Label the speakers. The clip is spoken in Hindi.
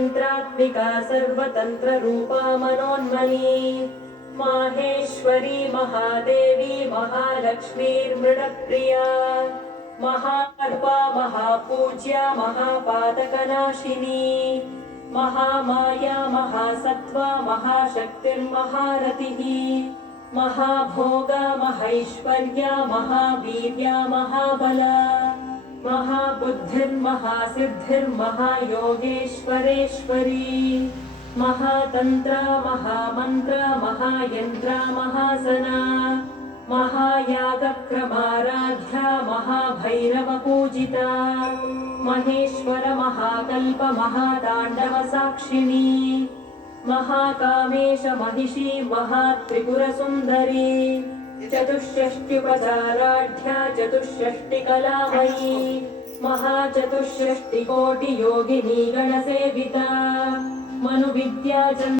Speaker 1: तन्त्रात्मिका सर्वतन्त्ररूपा मनोन्मनी। माहेश्वरी, महादेवी महालक्ष्मीर्मृडप्रिया महार्पा महापूज्या महापातकनाशिनी महामाया, महासत्त्वा महाशक्तिर्महारतिः महाभोगा, महैश्वर्या, महावीर्या, महाबला। महाबुद्धिर्महासिद्धिर्महायोगेश्वरेश्वरी महातन्त्रा, महामन्त्रा, महायन्त्रा, महासना। महायागक्रमाराध्या, महाभैरवपूजिता। महेश्वर, महाकल्प, महाताण्डवसाक्षिणी। महाकामेश, महिषी, महात्रिपुरसुन्दरी। चतुष्षष्ट्युपचाराढ्या चतुष्षष्टिकलामयी। महाचतुष्षष्टिकोटियोगिनी गणसेविता मनुविद्या